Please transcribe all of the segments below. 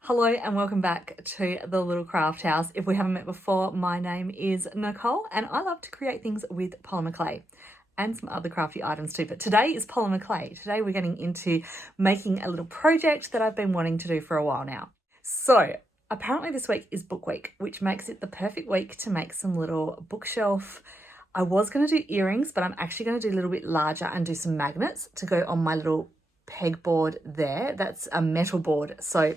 Hello and welcome back to the Little Craft House. If we haven't met before, my name is Nicole and I love to create things with polymer clay and some other crafty items too. But today is polymer clay. Today we're getting into making a little project that I've been wanting to do for a while now. So apparently this week is book week, which makes it the perfect week to make some little bookshelf. I was going to do earrings, but I'm actually going to do a little bit larger and do some magnets to go on my little pegboard there. That's a metal board. So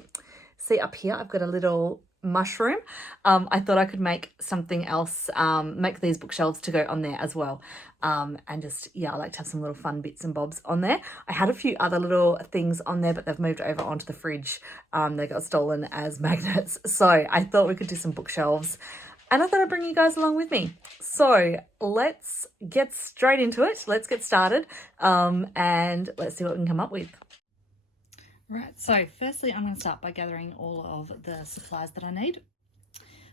see up here, I've got a little mushroom. I thought I could make something else, make these bookshelves to go on there as well. And just, yeah, I like to have some little fun bits and bobs on there. I had a few other little things on there, but they've moved over onto the fridge. They got stolen as magnets. So I thought we could do some bookshelves. And I thought I'd bring you guys along with me. So let's get straight into it. Let's get started and let's see what we can come up with. Right, so firstly, I'm going to start by gathering all of the supplies that I need.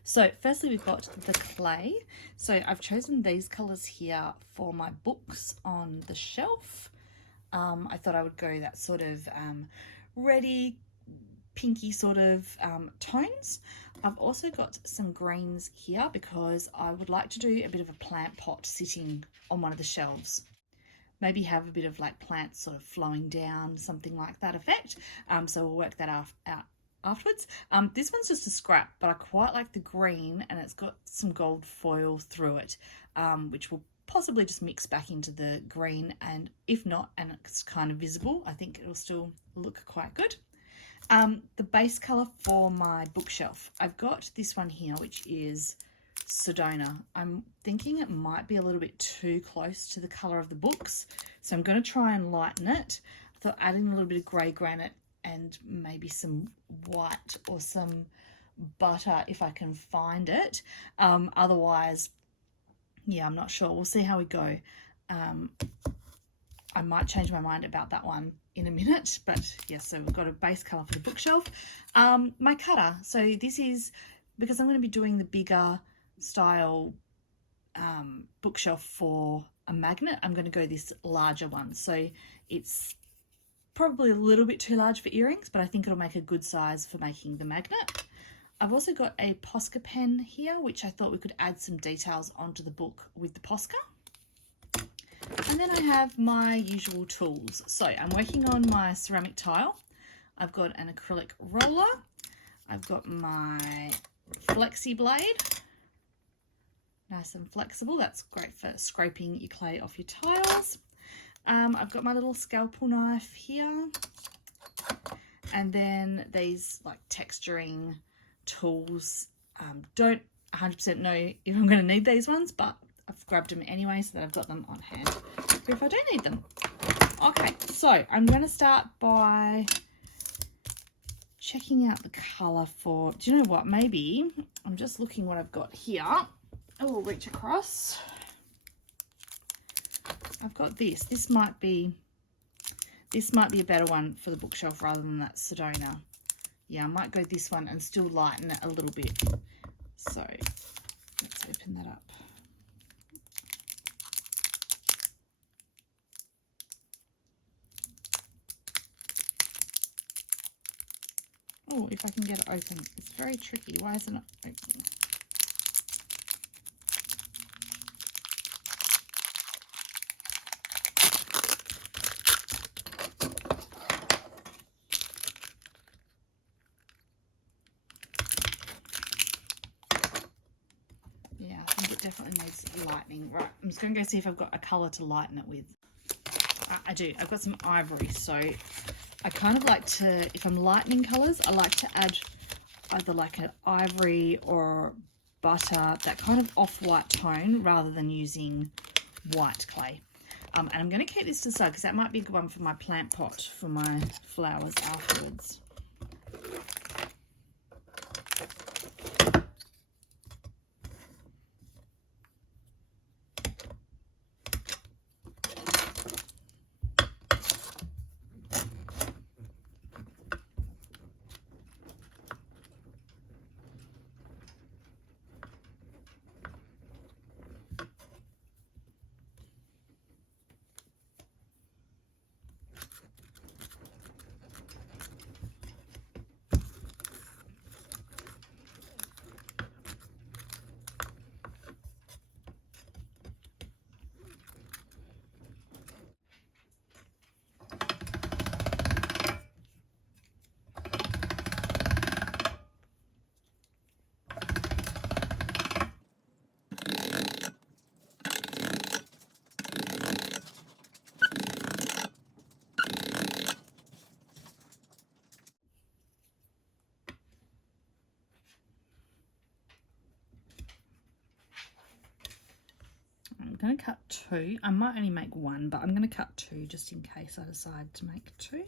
So firstly, we've got the clay. So I've chosen these colours here for my books on the shelf. I thought I would go that sort of reddy, pinky sort of tones. I've also got some greens here because I would like to do a bit of a plant pot sitting on one of the shelves. Maybe have a bit of like plants sort of flowing down, something like that effect. So we'll work that out afterwards. This one's just a scrap, but I quite like the green and it's got some gold foil through it, which will possibly just mix back into the green, and if not, and it's kind of visible, I think it'll still look quite good. The base colour for my bookshelf, I've got this one here, which is Sedona. I'm thinking it might be a little bit too close to the colour of the books, so I'm going to try and lighten it. I thought adding a little bit of grey granite and maybe some white or some butter if I can find it. Otherwise, yeah, I'm not sure. We'll see how we go. I might change my mind about that one in a minute, but yes, so we've got a base colour for the bookshelf. My cutter, so this is because I'm going to be doing the bigger style bookshelf for a magnet. I'm going to go this larger one, so it's probably a little bit too large for earrings, but I think it'll make a good size for making the magnet. I've also got a Posca pen here, which I thought we could add some details onto the book with the Posca. And then I have my usual tools. So I'm working on my ceramic tile. I've got an acrylic roller. I've got my flexi blade. Nice and flexible. That's great for scraping your clay off your tiles. I've got my little scalpel knife here. And then these like texturing tools. Don't 100% know if I'm going to need these ones, but I've grabbed them anyway so that I've got them on hand if I don't need them. Okay, so I'm going to start by checking out the colour for, do you know what, maybe I'm just looking what I've got here. I will reach across. I've got this. This might be a better one for the bookshelf rather than that Sedona. Yeah, I might go this one and still lighten it a little bit. So let's open that up. Oh, if I can get it open. It's very tricky. Why is it not opening? Yeah, I think it definitely needs lightening. Right, I'm just going to go see if I've got a colour to lighten it with. I do. I've got some ivory, so I kind of like to, if I'm lightening colours, I like to add either like an ivory or butter, that kind of off-white tone, rather than using white clay. And I'm going to keep this to the side because that might be a good one for my plant pot for my flowers afterwards. to cut 2. I might only make 1, but I'm going to cut 2 just in case I decide to make 2.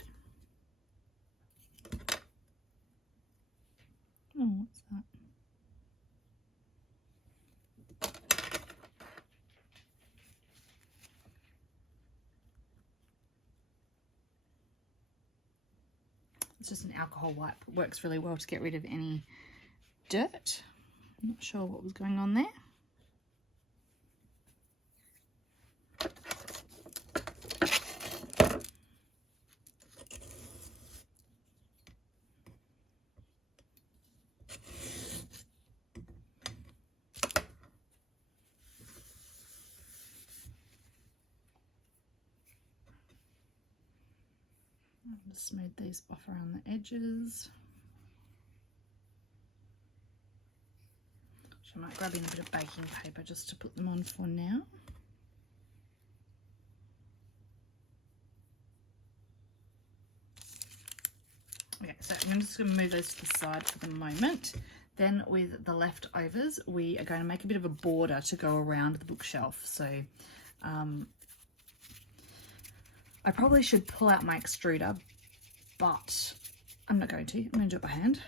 Oh, what's that? It's just an alcohol wipe. It works really well to get rid of any dirt. I'm not sure what was going on there. Just smooth these off around the edges. So I might grab in a bit of baking paper just to put them on for now. Okay, so I'm just going to move those to the side for the moment. Then with the leftovers, we are going to make a bit of a border to go around the bookshelf. So I probably should pull out my extruder, but I'm not going to. I'm going to do it by hand.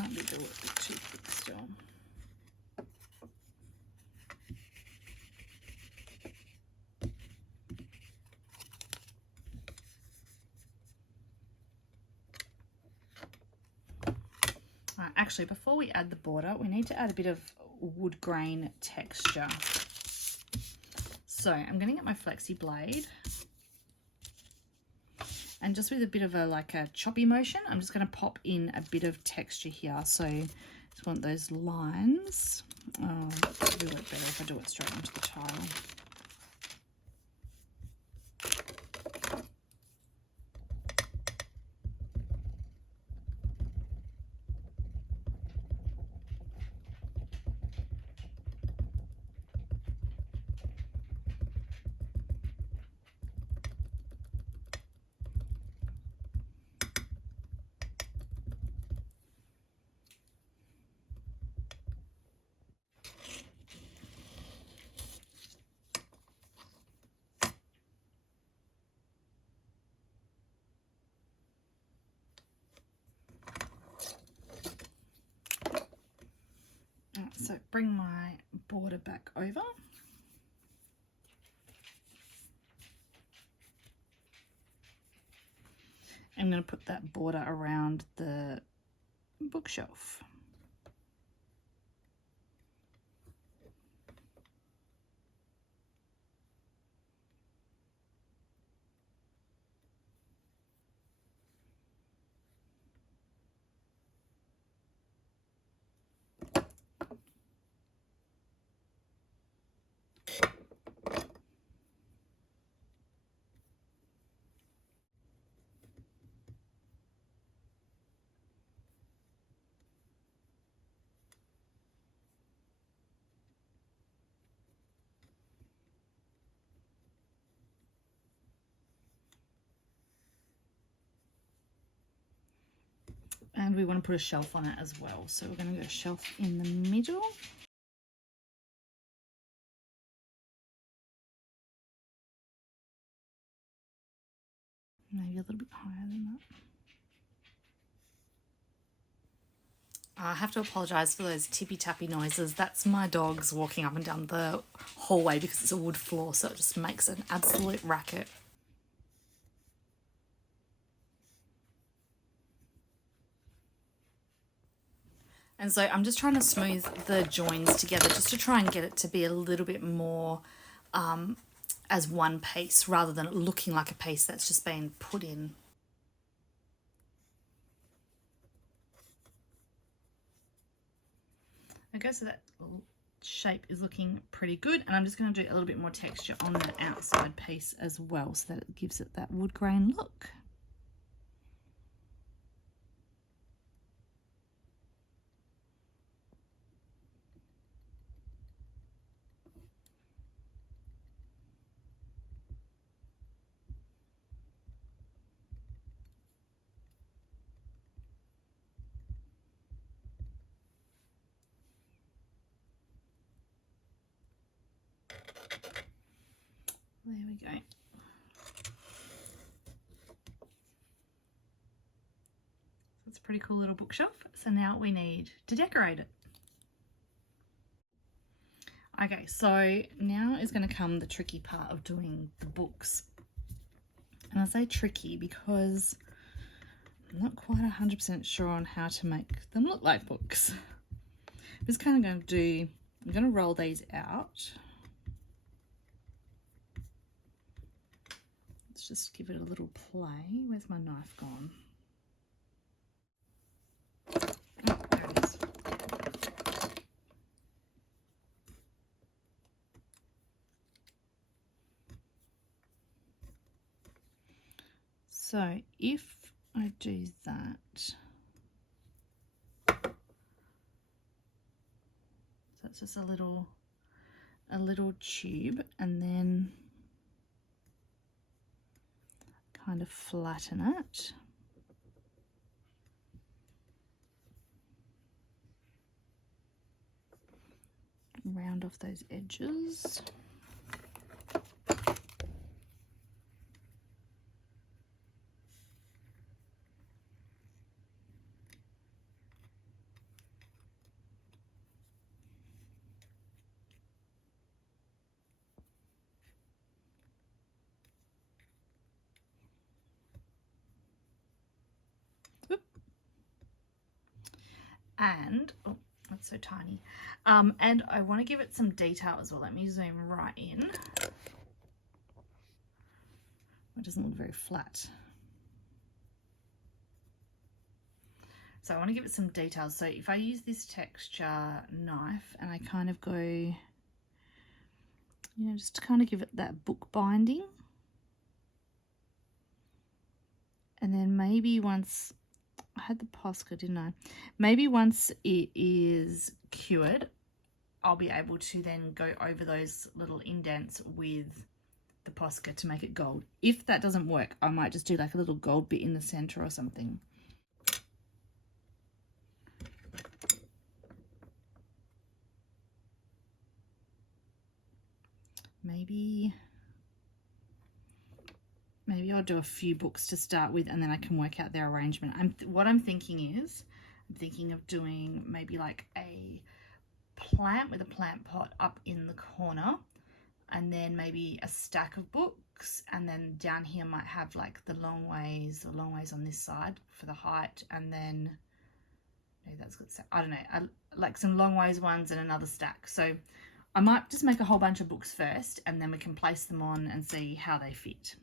Might be a little bit too thick still. Right, actually, before we add the border, we need to add a bit of wood grain texture. So I'm going to get my flexi blade, and just with a bit of a choppy motion, I'm just going to pop in a bit of texture here. So just want those lines. Oh, it'd probably work better if I do it straight onto the tile. So bring my border back over. I'm going to put that border around the bookshelf. And we want to put a shelf on it as well. So we're going to go shelf in the middle. Maybe a little bit higher than that. I have to apologise for those tippy-tappy noises. That's my dogs walking up and down the hallway because it's a wood floor, so it just makes an absolute racket. And so I'm just trying to smooth the joins together just to try and get it to be a little bit more as one piece rather than it looking like a piece that's just been put in. Okay, so that shape is looking pretty good, and I'm just going to do a little bit more texture on that outside piece as well so that it gives it that wood grain look. There we go. It's a pretty cool little bookshelf. So now we need to decorate it. Okay, so now is going to come the tricky part of doing the books. And I say tricky because I'm not quite 100% sure on how to make them look like books. I'm just kind of going to do, I'm going to roll these out. Let's just give it a little play. Where's my knife gone? Oh, there it is. So if I do that, so it's just a little tube, and then kind of flatten it. Round off those edges. And oh, that's so tiny. And I want to give it some detail as well. Let me zoom right in. It doesn't look very flat. So I want to give it some details. So if I use this texture knife and I kind of go, you know, just to kind of give it that book binding. And then maybe once, I had the Posca, didn't I? Maybe once it is cured, I'll be able to then go over those little indents with the Posca to make it gold. If that doesn't work, I might just do like a little gold bit in the center or something. Maybe I'll do a few books to start with, and then I can work out their arrangement. What I'm thinking is, I'm thinking of doing maybe like a plant with a plant pot up in the corner, and then maybe a stack of books, and then down here might have like the long ways on this side for the height, and then maybe that's good. I don't know, like some long ways ones and another stack. So I might just make a whole bunch of books first, and then we can place them on and see how they fit.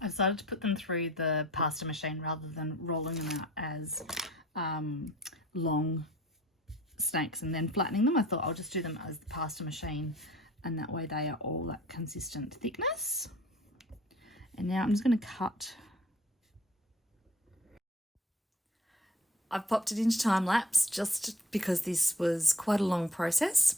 I decided to put them through the pasta machine rather than rolling them out as long snakes and then flattening them. I thought I'll just do them as the pasta machine, and that way they are all that consistent thickness. And now I'm just going to cut. I've popped it into time lapse just because this was quite a long process.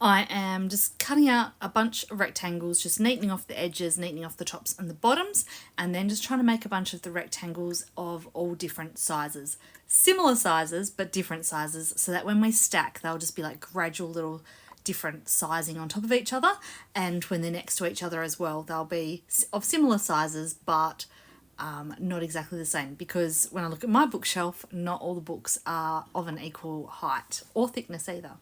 I am just cutting out a bunch of rectangles, just neatening off the edges, neatening off the tops and the bottoms, and then just trying to make a bunch of the rectangles of all different sizes. Similar sizes, but different sizes, so that when we stack, they'll just be like gradual little different sizing on top of each other, and when they're next to each other as well, they'll be of similar sizes, but not exactly the same, because when I look at my bookshelf, not all the books are of an equal height or thickness either.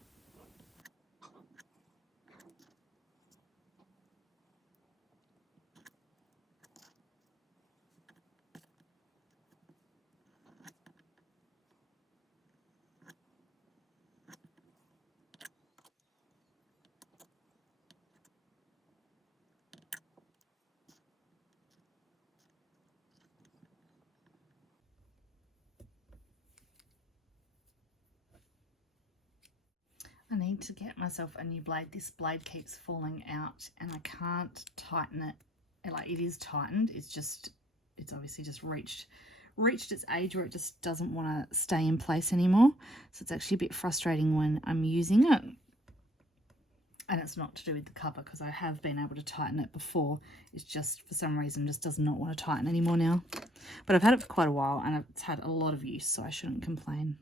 I need to get myself a new blade. This blade keeps falling out and I can't tighten it. Like, it is tightened, it's obviously just reached its age where it just doesn't want to stay in place anymore. So it's actually a bit frustrating when I'm using it. And it's not to do with the cover, because I have been able to tighten it before. It's just, for some reason, just does not want to tighten anymore now. But I've had it for quite a while and it's had a lot of use, so I shouldn't complain.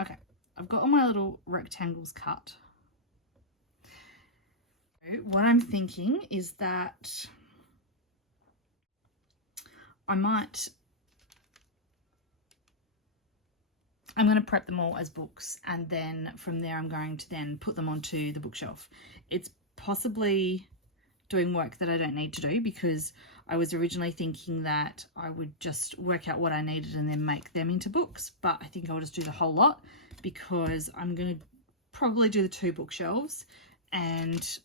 Okay, I've got all my little rectangles cut. What I'm thinking is that I'm going to prep them all as books, and then from there I'm going to then put them onto the bookshelf. It's possibly doing work that I don't need to do, because I was originally thinking that I would just work out what I needed and then make them into books, but I think I'll just do the whole lot, because I'm going to probably do the 2 bookshelves, and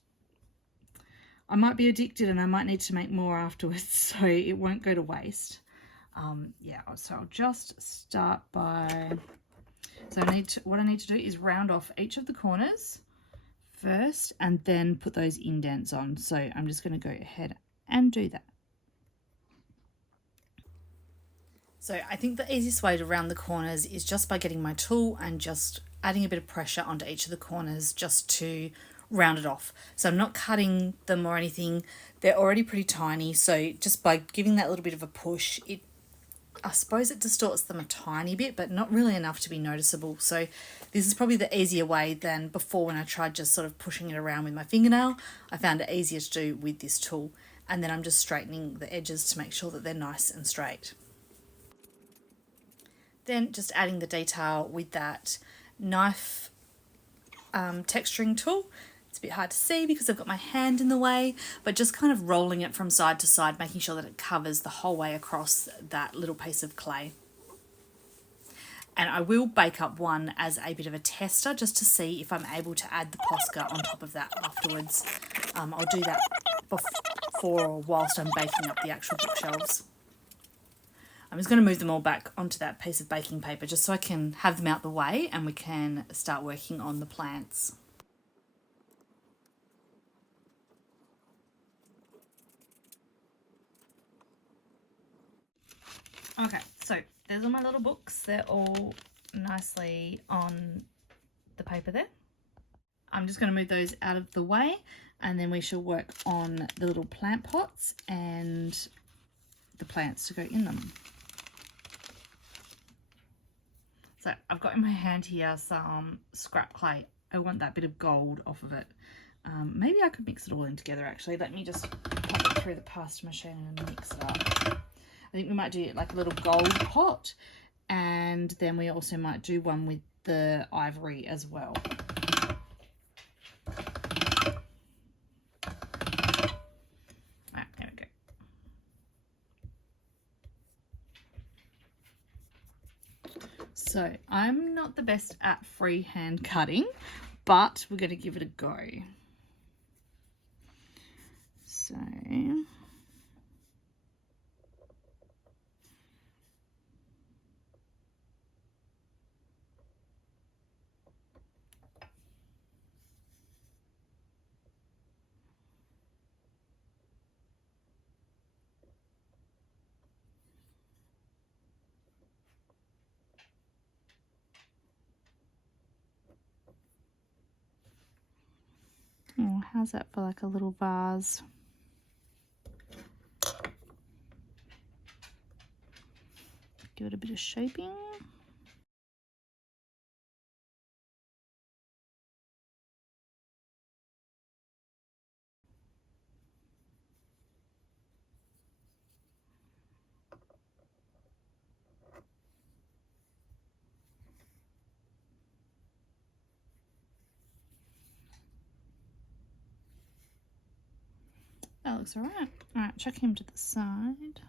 I might be addicted and I might need to make more afterwards, so it won't go to waste. Yeah, so I'll just start by, so what I need to do is round off each of the corners first and then put those indents on. So I'm just going to go ahead and do that. So I think the easiest way to round the corners is just by getting my tool and just adding a bit of pressure onto each of the corners just to round it off. So I'm not cutting them or anything. They're already pretty tiny. So just by giving that little bit of a push, I suppose it distorts them a tiny bit, but not really enough to be noticeable. So this is probably the easier way than before when I tried just sort of pushing it around with my fingernail. I found it easier to do with this tool. And then I'm just straightening the edges to make sure that they're nice and straight. Then just adding the detail with that knife texturing tool. It's a bit hard to see because I've got my hand in the way, but just kind of rolling it from side to side, making sure that it covers the whole way across that little piece of clay. And I will bake up one as a bit of a tester just to see if I'm able to add the Posca on top of that afterwards. I'll do that before or whilst I'm baking up the actual bookshelves. I'm just going to move them all back onto that piece of baking paper just so I can have them out the way and we can start working on the plants. Okay, so there's all my little books. They're all nicely on the paper there. I'm just going to move those out of the way and then we shall work on the little plant pots and the plants to go in them. So I've got in my hand here some scrap clay. I want that bit of gold off of it. Maybe I could mix it all in together actually. Let me just pop it through the pasta machine and mix it up. I think we might do like a little gold pot, and then we also might do one with the ivory as well. Right, there we go. So I'm not the best at freehand cutting, but we're going to give it a go. So Oh, how's that for like a little vase? Give it a bit of shaping. That looks alright. Alright, chuck him to the side.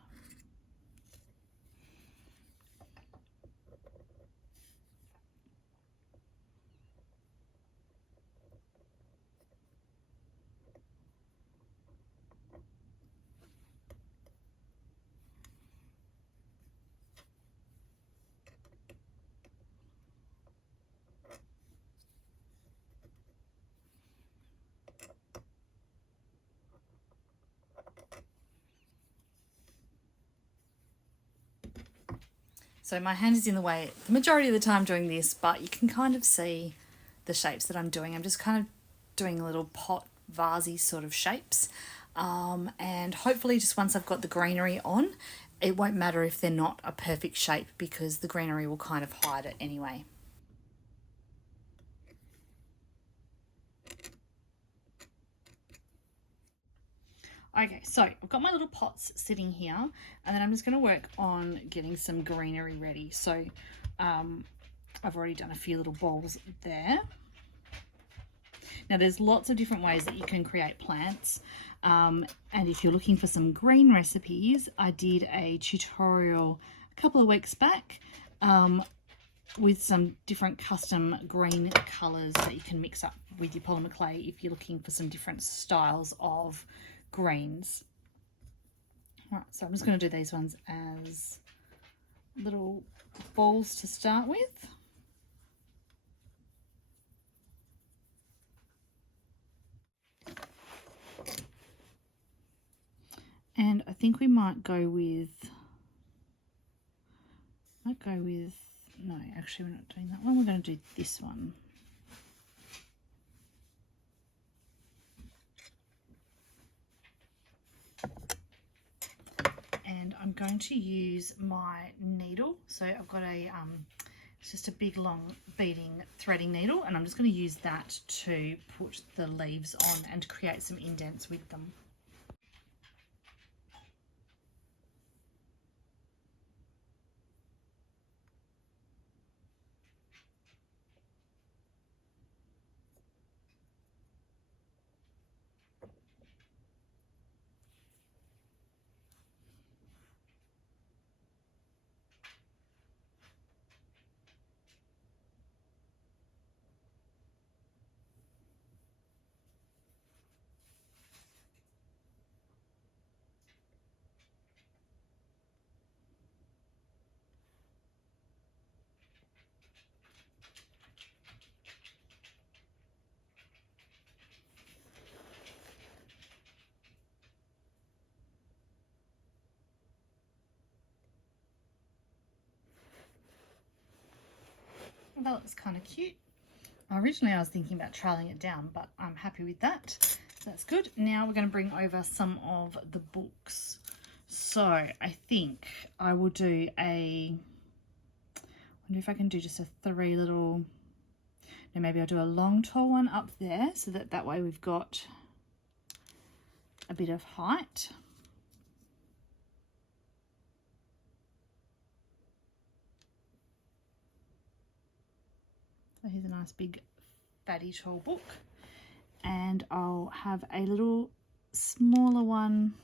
So my hand is in the way the majority of the time doing this, but you can kind of see the shapes that I'm doing. I'm just kind of doing little pot vasey sort of shapes. And hopefully just once I've got the greenery on, it won't matter if they're not a perfect shape because the greenery will kind of hide it anyway. Okay, so I've got my little pots sitting here, and then I'm just going to work on getting some greenery ready. So I've already done a few little bowls there. Now there's lots of different ways that you can create plants, and if you're looking for some green recipes, I did a tutorial a couple of weeks back with some different custom green colours that you can mix up with your polymer clay if you're looking for some different styles of greens. All right, so I'm just going to do these ones as little balls to start with. And I think we might go with, no, actually we're not doing that one. We're going to do this one. And I'm going to use my needle. So I've got a, it's just a big long beading threading needle, and I'm just going to use that to put the leaves on and create some indents with them. That looks kind of cute. Originally I was thinking about trailing it down, but I'm happy with that. That's good. Now we're going to bring over some of the books. So I think I will do a, I wonder if I can do just a three little, no, maybe I'll do a long tall one up there so that way we've got a bit of height. So here's a nice big fatty tall book, and I'll have a little smaller one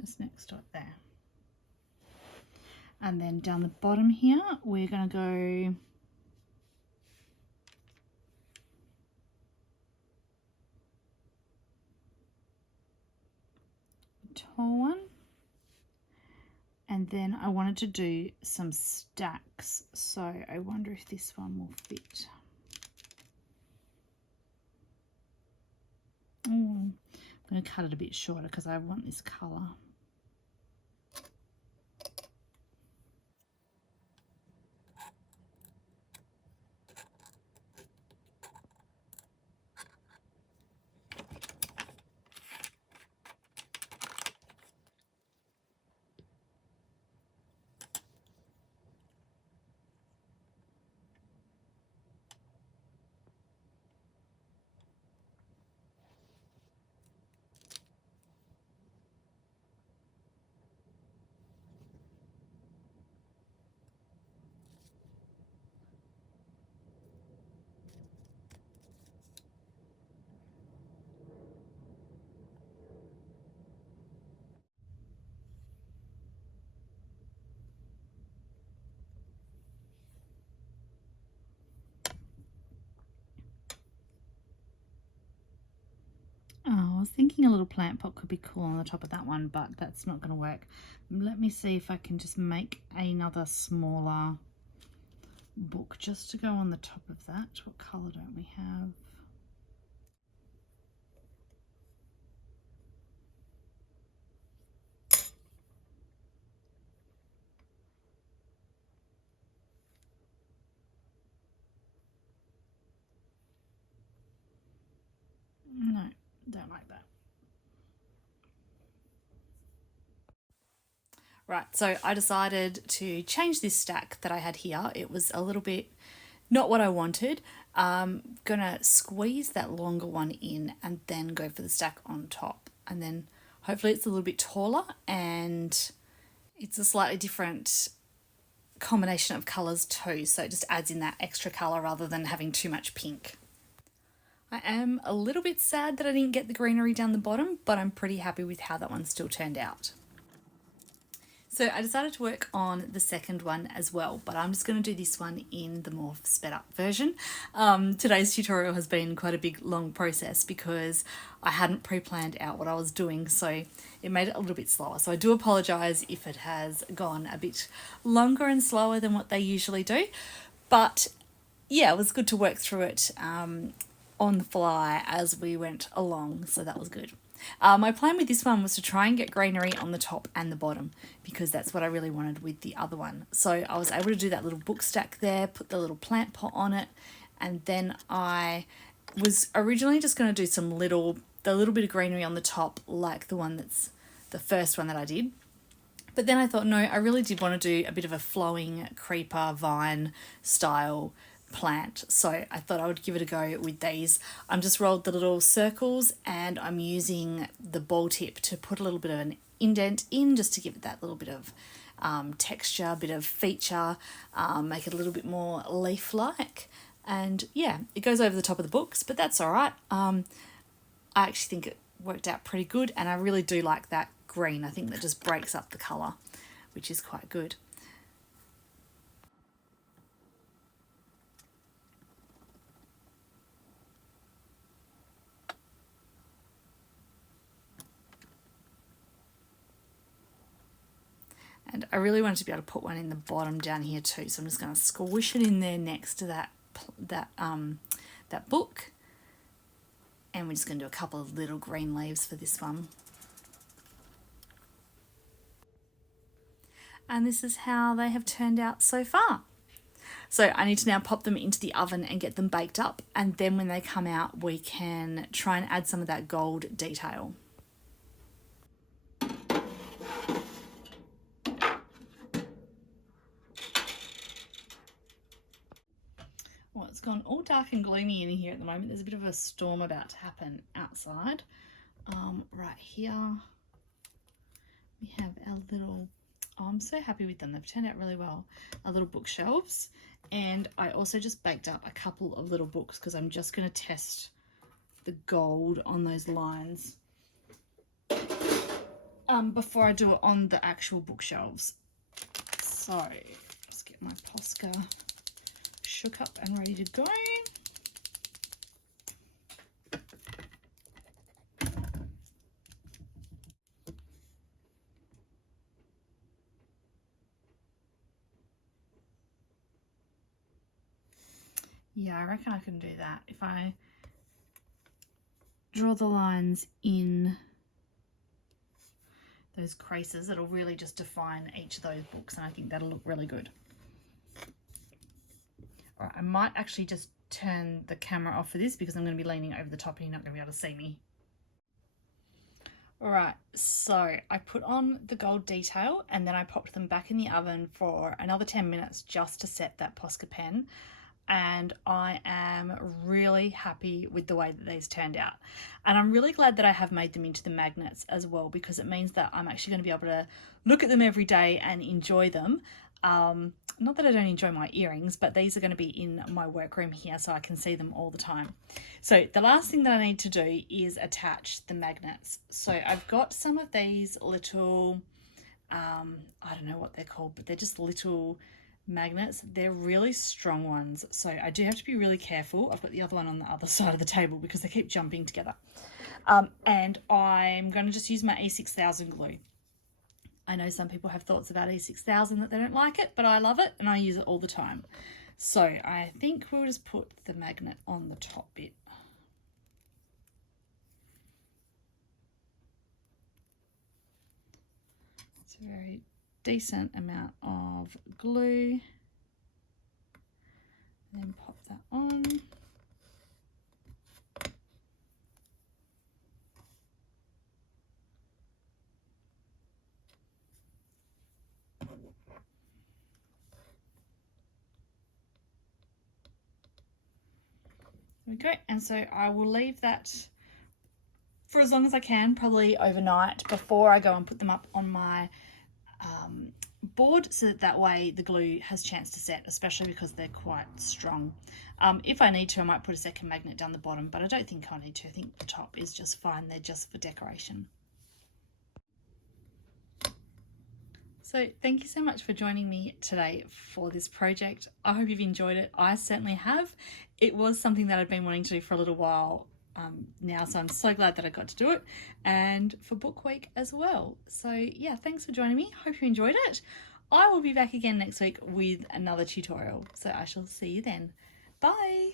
just next to it there. And then down the bottom here we're going to go tall one, and then I wanted to do some stacks, so I wonder if this one will fit. I'm going to cut it a bit shorter because I want this colour. I was thinking a little plant pot could be cool on the top of that one, but that's not going to work. Let me see if I can just make another smaller book just to go on the top of that. What colour don't we have? No, don't like that. Right, so I decided to change this stack that I had here. It was a little bit not what I wanted. Gonna squeeze that longer one in and then go for the stack on top. And then hopefully it's a little bit taller and it's a slightly different combination of colours too. So it just adds in that extra colour rather than having too much pink. I am a little bit sad that I didn't get the greenery down the bottom, but I'm pretty happy with how that one still turned out. So I decided to work on the second one as well, but I'm just going to do this one in the more sped up version. Today's tutorial has been quite a big long process because I hadn't pre-planned out what I was doing, so it made it a little bit slower. So I do apologise if it has gone a bit longer and slower than what they usually do, but yeah, it was good to work through it on the fly as we went along, so that was good. My plan with this one was to try and get greenery on the top and the bottom because that's what I really wanted with the other one. So I was able to do that little book stack there, put the little plant pot on it, and then I was originally just going to do the little bit of greenery on the top like the one that's the first one that I did. But then I thought, no, I really did want to do a bit of a flowing creeper vine style plant, so I thought I would give it a go with these. I'm just rolled the little circles and I'm using the ball tip to put a little bit of an indent in just to give it that little bit of texture, a bit of feature, make it a little bit more leaf-like. And yeah, it goes over the top of the books, but that's all right. I actually think it worked out pretty good, and I really do like that green. I think that just breaks up the colour, which is quite good. And I really wanted to be able to put one in the bottom down here too, so I'm just going to squish it in there next to that book. And we're just going to do a couple of little green leaves for this one. And this is how they have turned out so far. So I need to now pop them into the oven and get them baked up, and then when they come out we can try and add some of that gold detail. Well, it's gone all dark and gloomy in here at the moment. There's a bit of a storm about to happen outside. Right here we have our little, oh, I'm so happy with them. They've turned out really well. Our little bookshelves. And I also just baked up a couple of little books because I'm just going to test the gold on those lines before I do it on the actual bookshelves. So let's get my Posca shook up and ready to go. Yeah, I reckon I can do that. If I draw the lines in those creases, it'll really just define each of those books, and I think that'll look really good. All right, I might actually just turn the camera off for this because I'm going to be leaning over the top and you're not going to be able to see me. All right, so I put on the gold detail and then I popped them back in the oven for another 10 minutes just to set that Posca pen. And I am really happy with the way that these turned out. And I'm really glad that I have made them into the magnets as well, because it means that I'm actually going to be able to look at them every day and enjoy them. Not that I don't enjoy my earrings, but these are going to be in my workroom here so I can see them all the time. So the last thing that I need to do is attach the magnets. So I've got some of these little, I don't know what they're called, but they're just little magnets. They're really strong ones, so I do have to be really careful. I've got the other one on the other side of the table because they keep jumping together. And I'm going to just use my E6000 glue. I know some people have thoughts about E6000 that they don't like it, but I love it and I use it all the time. So I think we'll just put the magnet on the top bit. It's a very decent amount of glue. And then pop that on. There we go. And so I will leave that for as long as I can, probably overnight, before I go and put them up on my board, so that way the glue has a chance to set, especially because they're quite strong. If I need to, I might put a second magnet down the bottom, but I don't think I need to. I think the top is just fine. They're just for decoration. So thank you so much for joining me today for this project. I hope you've enjoyed it. I certainly have. It was something that I'd been wanting to do for a little while now, so I'm so glad that I got to do it, and for book week as well. So yeah, thanks for joining me. Hope you enjoyed it. I will be back again next week with another tutorial, so I shall see you then. Bye.